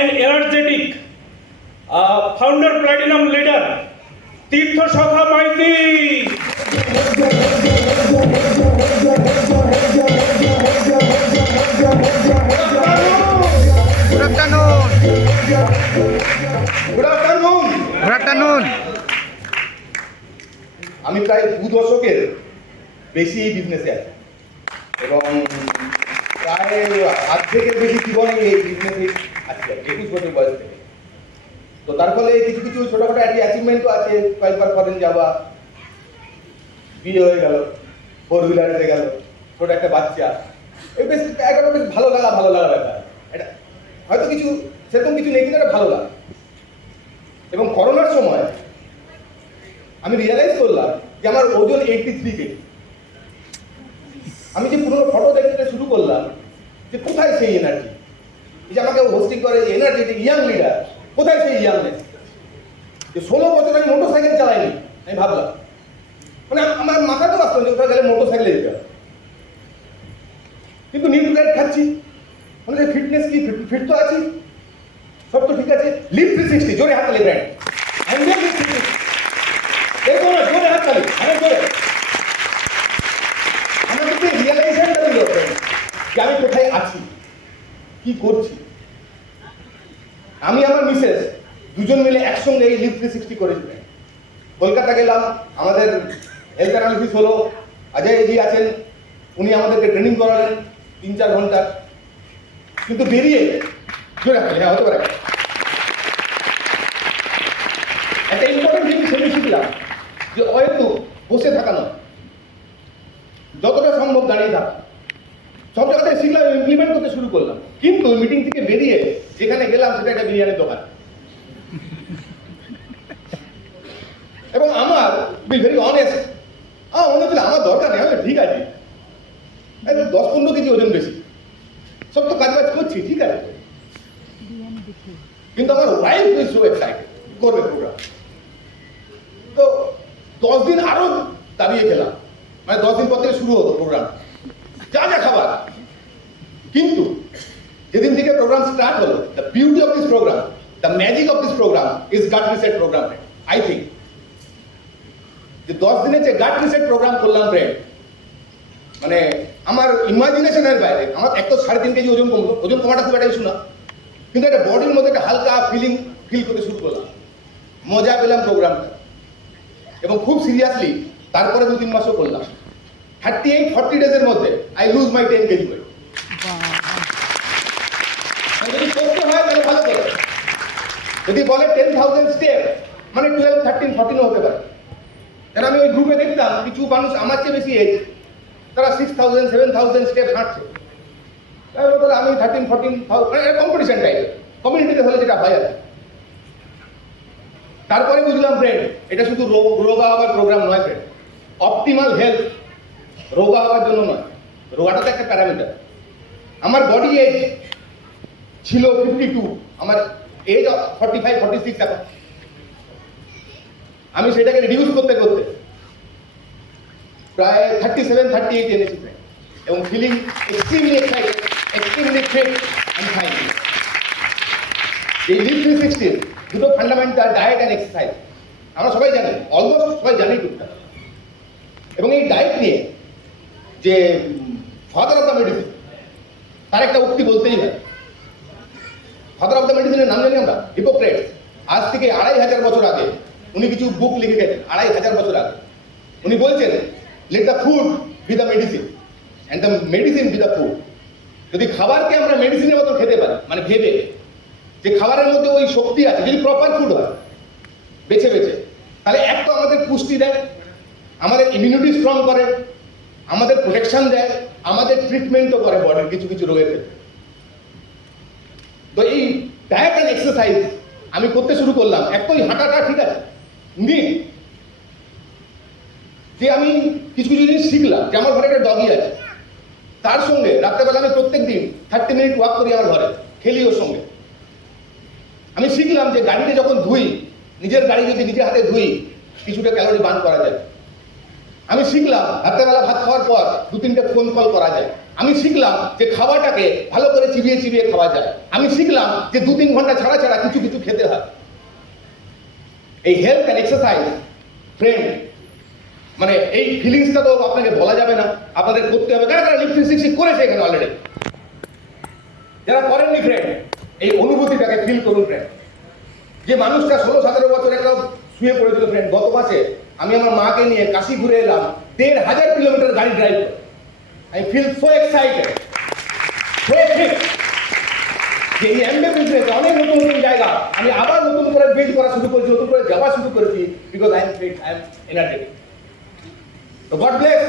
and energetic founder platinum leader Tirtho Shakha Maiti. Good afternoon. Good afternoon. Good afternoon. আমি প্রায় 2 দশকের বেশি এই বিজনেসে আছি এবং প্রায় অর্ধেকের বেশি জীবনে এই বিজনেসে আছি 21 বছর বয়স থেকে। তো তার ফলে কিছু কিছু ছোটখাটো অ্যাচিভমেন্টও আছে। কয়েকবার ফরেন যাওয়া, বিয়ে হয়ে গেল, 4 হুইলারে গেল, ছোট একটা বাচ্চা, এই বেশ একটা বেশ ভালো লাগা ব্যাপার। এটা হয়তো কিছু সেরকম কিছু নেই, কিন্তু এটা ভালো লাগা। এবং করোনার সময় আমি রিয়েলাইজ করলাম যে আমার ওজন 83 কেজি। আমি যে পুরোনো ফটো দেখতে শুরু করলাম যে কোথায় সেই এনার্জি, যে আমাকে হোস্টিং করে যে এনার্জেটিক ইয়াং লিডার, কোথায় সেই ইয়াংনেস? যে 16 বছর আমি মোটরসাইকেল চালাইনি। আমি ভাবলাম, মানে আমার মাথাতেও আসতো যে ওটা গেলে মোটরসাইকেলে যেতে হবে, কিন্তু নিউট্রিয়েন্ট খাচ্ছি, মানে যে ফিটনেস কি, ফিট তো আছি, সব তো ঠিক আছে। লিভ 360, জোরে হাত তালি ব্র্যান্ড, আমি লিভ 360 এরকম না, জোরে হাত তালি, আমি জোরে। আমার কিন্তু রিয়েলাইজেশনটা দিল যে আমি কোথায় আছি, কি করছি। আমি আমার মিসেস দুজন মিলে একসঙ্গে এই লিভ 360 করেছিলেন। কলকাতা গেলাম, আমাদের হেলথ অ্যানালিসিস হলো, অজয় জি আছেন, উনি আমাদেরকে ট্রেনিং করালেন 3-4 ঘন্টা। কিন্তু বেরিয়ে জোরে হাত তালি, হ্যাঁ হতে পারে। একটা ইম্পর্টেন্ট জিনিস সেটা শিখলাম যে হয়তো বসে থাকা নয়, যতটা সম্ভব দাঁড়িয়ে থাকা। সব জায়গাতে শিখলাম, ইমপ্লিমেন্ট করতে শুরু করলাম। কিন্তু মিটিং থেকে বেরিয়ে যেখানে গেলাম সেটা একটা বিরিয়ানির দোকান। এবং আমার বি ভেরি অনেস্ট, মনে হচ্ছিল আমার দরকার নেই, আমি ঠিক আছে, 10-15 কেজি ওজন বেশি, সব তো কাজ করছি, ঠিক আছে। কিন্তু আমার ওয়াইফ ইজ সো এক্সাইটেড, করবে প্রোগ্রাম। তো 10 দিন আরো দাঁড়িয়ে গেলাম, মানে 10 দিন পর থেকে শুরু হতো প্রোগ্রাম, যা যা খাবার। কিন্তু যেদিন থেকে প্রোগ্রাম স্টার্ট হলো, the beauty of this program, the magic of this program is gut reset program. I think যে 10 দিনের যে গাট রিসেট প্রোগ্রাম করলাম ফ্রেন্ড, মানে আমার ইমাজিনেশনের বাইরে। আমার এক তো 3.5 কেজি ওজন কমলো, ওজন কমাটা খুব একটা ইস্যু না, কিন্তু একটা বডির মধ্যে একটা হালকা ফিল করতে শুরু করলাম, মজা পেলাম প্রোগ্রামটা। এবং খুব সিরিয়াসলি তারপরে 2-3 মাসও করলাম। 38-40 ডেজের মধ্যে I lose my 10 kg weight. যদি করতে হয় তাহলে ভালো করে, যদি বলে 10,000 স্টেপ মানে 12-13-14 হতে পারে। কারণ আমি ওই গ্রুপে দেখতাম কিছু মানুষ আমার চেয়ে বেশি এজ, তারা 6,000-7,000 স্টেপ হাঁটছে। তাহলে আমি 13-14, মানে কম্পিটিশন টাইপের কমিউনিটিতে হলে যেটা হয় আর কি। তারপরে বুঝলাম ফ্রেন্ড, এটা শুধু রোগা হওয়ার প্রোগ্রাম নয় ফ্রেন্ড। অপটিমাল হেলথ রোগা হওয়ার জন্য নয়, রোগাটা তো একটা প্যারামিটার। আমার বডি এজ ছিল 52, আমার এজ 45-46 এখন। আমি সেটাকে রিডিউস করতে করতে প্রায় 37-38 এনেছি ফ্রেন্ড, এবং feeling extremely excited, extremely fit and fine. এই লিভ 360 দুটো ফান্ডামেন্টাল, ডায়েট অ্যান্ড এক্সারসাইজ, আমরা সবাই জানি, অলমোস্ট সবাই জানি টুকটাক। এবং এই ডায়েট নিয়ে যে ফাদার অফ দ্য মেডিসিন, তার একটা উক্তি বলতেই হয়। ফাদার অফ দ্য মেডিসিনের নাম জানি আমরা, হিপোক্রেটস। আজ থেকে 2,500 বছর আগে উনি কিছু বুক লিখে গেছেন, 2,500 বছর আগে। উনি বলছেন, let the food B the medicine and the medicine B the food. যদি খাবারকে আমরা মেডিসিনের মতো খেতে পারি, মানে ভেবে যে খাবারের মধ্যে ওই শক্তি আছে, যদি প্রপার ফুড হয় বেছে বেছে, তাহলে এক তো আমাদের পুষ্টি দেয়, আমাদের ইমিউনিটি স্ট্রং করে, আমাদের প্রোটেকশন দেয়, আমাদের ট্রিটমেন্টও করে বডির কিছু কিছু রোগের ক্ষেত্রে। তো এই ডায়েট অ্যান্ড এক্সারসাইজ আমি করতে শুরু করলাম। এক তো হাঁটাটা ঠিক আছে, যে আমি কিছু কিছু জিনিস শিখলাম, যে আমার ঘরে একটা ডগি আছে, তার সঙ্গে রাত্রেবেলা আমি প্রত্যেক দিন 30 মিনিট ওয়াক করি, আমার ঘরে খেলি ওর সঙ্গে। আমি শিখলাম যে গাড়িতে যখন ধুই, নিজের গাড়ি যদি নিজের হাতে ধুই, কিছুটা ক্যালোরি বার্ন করা যায়। আমি শিখলাম রাত্রেবেলা ভাত খাওয়ার পর 2-3টে ফোন কল করা যায়, আমি শিখলাম যে খাবারটাকে ভালো করে চিবিয়ে চিবিয়ে খাওয়া যায়। আমি শিখলাম যে 2-3 ঘন্টা ছাড়া ছাড়া কিছু কিছু খেতে হয়। এই হেলথ অ্যান্ড এক্সারসাইজ ফ্রেন্ড, মানে এই ফিলিংসটা তো আপনাকে বলা যাবে না, আপনাদের করতে হবে। কারা কারা লিফট 360 করেছে এখানে অলরেডি? যারা করেননি ফ্রেন্ড, এই অনুভূতিটাকে ফিল করুন ফ্রেন্ড। যে মানুষটা 16-17 বছর একটা শুয়ে পড়েছিল ফ্রেন্ড, গত মাসে আমি আমার মাকে নিয়ে কাশি ঘুরে এলাম 1500 কিলোমিটার গাড়ি ড্রাইভ করে। I feel so excited, so fit. যে এই এমবে বিজনেসে অনেক নতুন নতুন জায়গা আমি আবার নতুন করে বিল্ড করা শুরু করেছি, নতুন করে যাওয়া শুরু করেছি, because I am fit, I am energetic. তো গড ব্লেস।